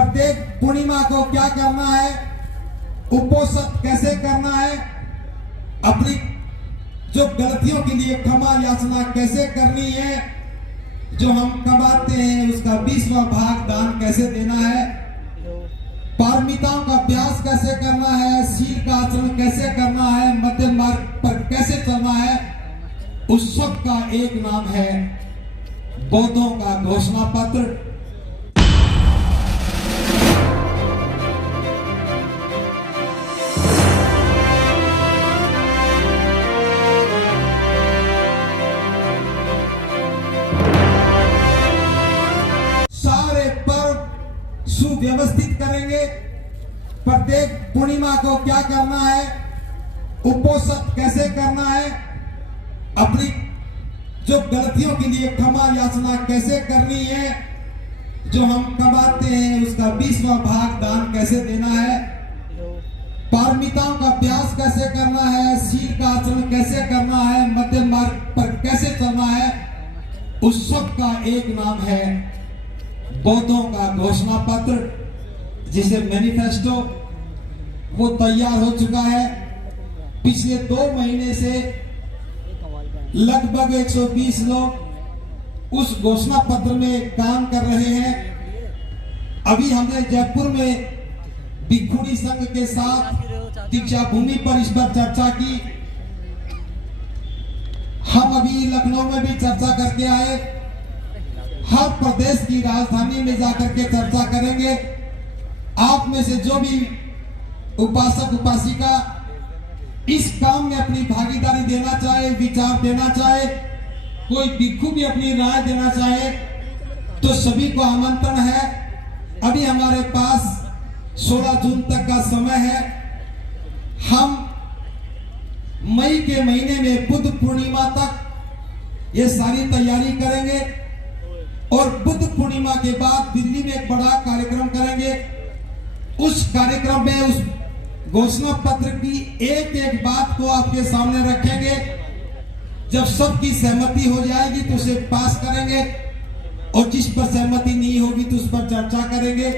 प्रत्येक पूर्णिमा को क्या करना है, उपवास कैसे करना है, अपनी जो गलतियों के लिए क्षमा याचना कैसे करनी है, जो हम कमाते हैं उसका 20वां भाग दान कैसे देना है, पारमिताओं का अभ्यास कैसे करना है, शील का आचरण कैसे करना है, मध्यम मार्ग पर कैसे चलना है, उस सब का एक नाम है बौद्धों का घोषणा पत्र। सारे पर्व सुव्यवस्थित करेंगे। प्रत्येक पूर्णिमा को क्या करना है, उपवास कैसे करना है, अपनी जो गलतियों के लिए क्षमा याचना कैसे करनी है, जो हम कमाते हैं उसका 20वां भाग दान कैसे देना है, पारमिताओं का अभ्यास कैसे करना है, शील का आचरण कैसे करना है, मध्यम मार्ग पर कैसे चलना है, उस सब का एक नाम है बौद्धों का घोषणा पत्र, जिसे मैनिफेस्टो वो तैयार हो चुका है। पिछले 2 महीने से लगभग 120 लोग उस घोषणा पत्र में काम कर रहे हैं। अभी हमने जयपुर में भिक्षुणी संघ के साथ दीक्षा भूमि पर इस पर चर्चा की। हम अभी लखनऊ में भी चर्चा करके आए। हर प्रदेश की राजधानी में जाकर के चर्चा करेंगे। आप में से जो भी उपासक उपासिका इस काम में अपनी भागीदारी देना चाहे, विचार देना चाहे, कोई भिक्षु भी अपनी राय देना चाहे, तो सभी को आमंत्रण है। अभी हमारे पास 16 जून तक का समय है। हम मई के महीने में बुद्ध पूर्णिमा तक ये सारी तैयारी करेंगे और बुद्ध पूर्णिमा के बाद दिल्ली में एक बड़ा कार्यक्रम करेंगे। उस कार्यक्रम में उस घोषणा पत्र की एक एक बात को आपके सामने रखेंगे। जब सबकी सहमति हो जाएगी तो उसे पास करेंगे और जिस पर सहमति नहीं होगी तो उस पर चर्चा करेंगे।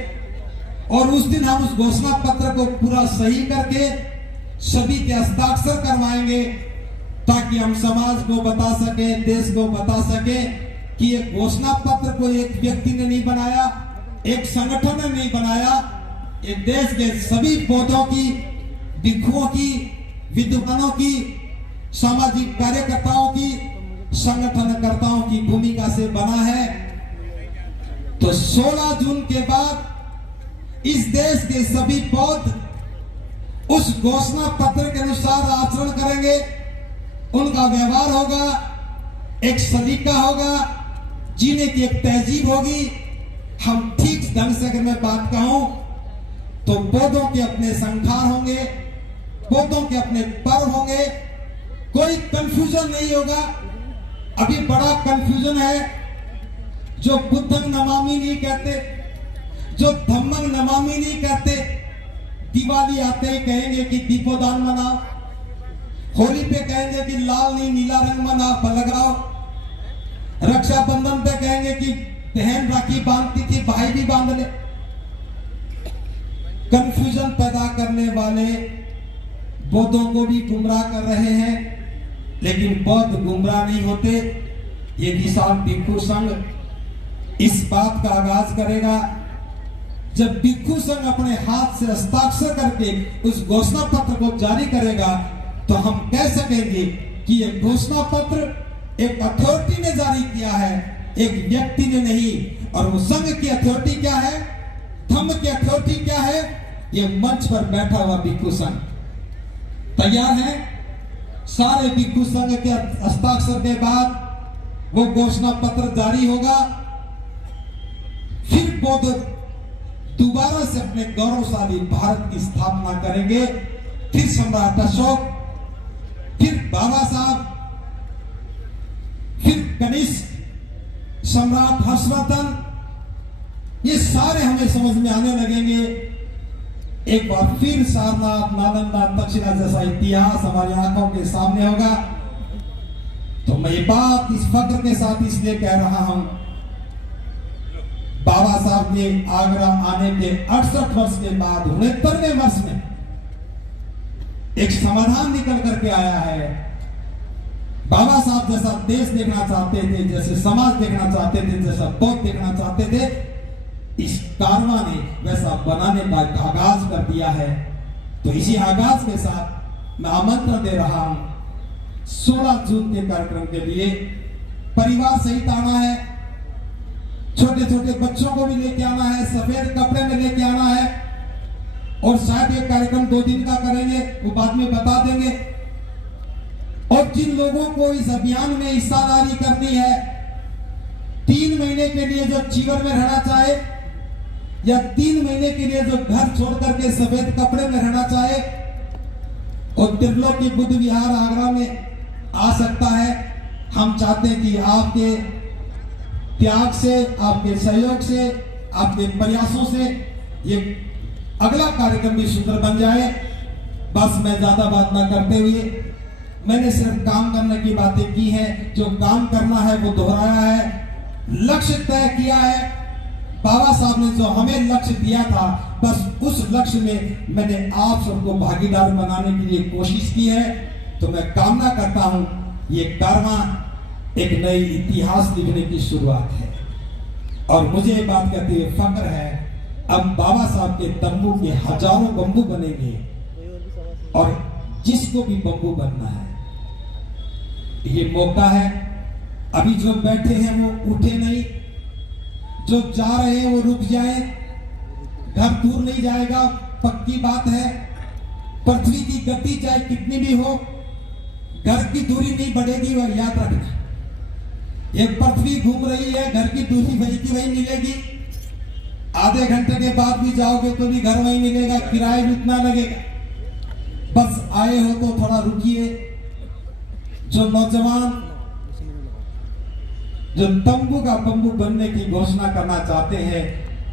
और उस दिन हम उस घोषणा पत्र को पूरा सही करके सभी के हस्ताक्षर करवाएंगे, ताकि हम समाज को बता सके, देश को बता सके कि ये घोषणा पत्र को एक व्यक्ति ने नहीं बनाया, एक संगठन ने नहीं बनाया, ये देश के सभी बौद्धों की, भिक्षुओं की, विद्वानों की, सामाजिक कार्यकर्ताओं की, संगठनकर्ताओं की भूमिका से बना है। तो 16 जून के बाद इस देश के सभी बौद्ध उस घोषणा पत्र के अनुसार आचरण करेंगे। उनका व्यवहार होगा, एक सलीका होगा, जीने की एक तहजीब होगी। हम ठीक ढंग से अगर मैं बात कहूं तो बौद्धों के अपने संखार होंगे, बौद्धों के अपने पर्व होंगे, कोई कंफ्यूजन नहीं होगा। अभी बड़ा कंफ्यूजन है। जो बुद्धं नमामि नहीं कहते, जो धम्मं नमामि नहीं कहते, दिवाली आते ही कहेंगे कि दीपोदान मनाओ, होली पे कहेंगे कि लाल नहीं नीला रंग मनाओ, लगाओ, रक्षाबंधन पे कहेंगे कि बहन राखी बांधती थी, भाई भी बांध ले। कंफ्यूजन पैदा करने वाले बौद्धों को भी गुमराह कर रहे हैं, लेकिन बौद्ध गुमराह नहीं होते। ये विशाल भिक्षु संघ इस बात का आगाज करेगा जब भिक्षु संघ अपने हाथ से हस्ताक्षर करके उस घोषणा पत्र को जारी करेगा, तो हम कह सकेंगे कि ये घोषणा पत्र एक अथॉरिटी ने जारी किया है, एक व्यक्ति ने नहीं। और वो संघ की अथॉरिटी क्या है, धम्म की अथॉरिटी क्या है, ये मंच पर बैठा हुआ भिक्षु संघ तैयार है। सारे भिक्षु संघ के हस्ताक्षर के बाद वो घोषणा पत्र जारी होगा। फिर बौद्ध दोबारा से अपने गौरवशाली भारत की स्थापना करेंगे। फिर सम्राट अशोक, फिर बाबा साहब, फिर कनिष्क सम्राट हर्षवर्धन, ये सारे हमें समझ में आने लगेंगे। एक बार फिर सारनाथ, नालंदा, दक्षिणा जैसा इतिहास हमारी आंखों के सामने होगा। तो मैं ये बात इस फक्र के साथ इसलिए कह रहा हूं, बाबा साहब के आगरा आने के 68 वर्ष के बाद 69वें वर्ष में एक समाधान निकल करके आया है। बाबा साहब जैसा देश देखना चाहते थे, जैसे समाज देखना चाहते थे, जैसा बौद्ध देखना चाहते थे, इस कारवां ने वैसा बनाने का आगाज कर दिया है। तो इसी आगाज के साथ मैं आमंत्रण दे रहा हूं 16 जून के कार्यक्रम के लिए। परिवार सहित आना है, छोटे छोटे बच्चों को भी लेके आना है, सफेद कपड़े में लेके आना है। और शायद ये कार्यक्रम 2 दिन का करेंगे, वो बाद में बता देंगे। और जिन लोगों को इस अभियान में हिस्सादारी करनी है, 3 महीने के लिए जो चीवर में रहना चाहे या 3 महीने के लिए जो घर छोड़ करके सफेद कपड़े में रहना चाहे, और त्रिलोकी बुद्ध विहार आगरा में आ सकता है। हम चाहते हैं कि आपके त्याग से, आपके सहयोग से, आपके प्रयासों से ये अगला कार्यक्रम भी सुंदर बन जाए। बस मैं ज्यादा बात ना करते हुए, मैंने सिर्फ काम करने की बातें की हैं। जो काम करना है वो दोहराया है, लक्ष्य तय किया है। बाबा साहब ने जो हमें लक्ष्य दिया था, बस उस लक्ष्य में मैंने आप सबको भागीदार बनाने के लिए कोशिश की है। तो मैं कामना करता हूं ये कारवां एक नई इतिहास लिखने की शुरुआत है। और मुझे ये बात कहते हुए फख्र है, अब बाबा साहब के तंबू के हजारों बंबू बनेंगे, और जिसको भी बंबू बनना है ये मौका है। अभी जो बैठे हैं वो उठे नहीं, जो जा रहे हैं वो रुक जाएं। घर दूर नहीं जाएगा, पक्की बात है। पृथ्वी की गति चाहे कितनी भी हो, घर की दूरी नहीं बढ़ेगी, वह याद रखना। ये पृथ्वी घूम रही है, घर की दूरी वही की वही मिलेगी। आधे घंटे के बाद भी जाओगे तो भी घर वही मिलेगा, किराया भी उतना लगेगा। बस आए हो तो थोड़ा रुकिए। जो नौजवान जो तंबू का बंबू बनने की घोषणा करना चाहते हैं,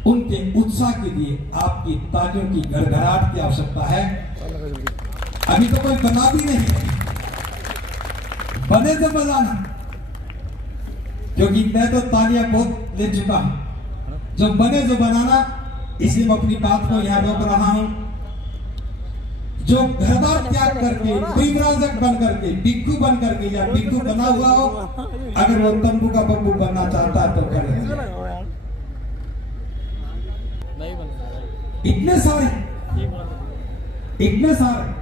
उनके उत्साह के लिए आपकी तालियों की गड़गड़ाहट की आवश्यकता है। अभी तो कोई बना भी नहीं, बने तो बजाना, क्योंकि मैं तो तालियां बहुत ले चुका हूं। जो बने जो बनाना, इसलिए मैं अपनी बात को यहां रोक रहा हूं। जो घर बार त्याग करके, परिव्राजक बन करके, भिक्षु बन करके या भिक्षु बना हुआ हो, अगर वो तंबू का बंबू बनना चाहता है तो करे। इतने सारे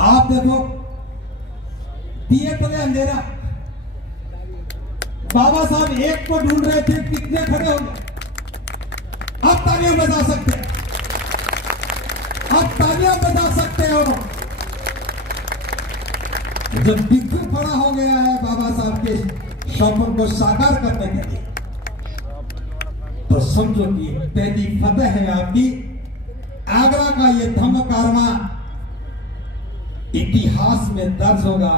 आप देखो, दिए तले अंधेरा। बाबा साहब एक को ढूंढ रहे थे, कितने खड़े हो गए। आप तालियां बजा सकते हैं, आप तालियां बजा सकते हो। जब भिक्षु खड़ा हो गया है बाबा साहब के स्वप्न को साकार करने के लिए, तो समझो कि पहली फतेह है आपकी। आगरा का ये धम्म कारवां इतिहास में दर्ज होगा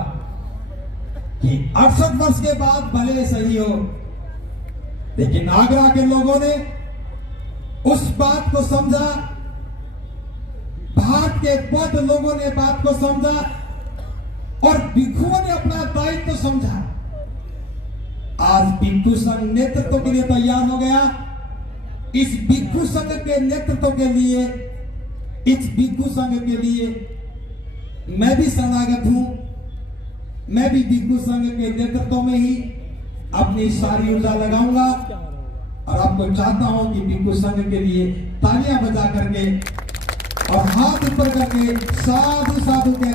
कि 68 वर्ष के बाद भले सही हो, लेकिन आगरा के लोगों ने उस बात को समझा, भारत के बौद्ध लोगों ने बात को समझा, और भिक्षुओं ने अपना दायित्व समझा। आज भिक्षु संघ नेतृत्व के लिए तैयार हो गया। इस भिक्षु संघ के नेतृत्व के लिए, इस भिक्षु संघ के लिए मैं भी शरणागत हूं। मैं भी भिक्षु संघ के नेतृत्व में ही अपनी सारी ऊर्जा लगाऊंगा, और आपको चाहता हूं कि भिक्षु संघ के लिए तालियां बजा करके और हाथ ऊपर करके साधु साधु के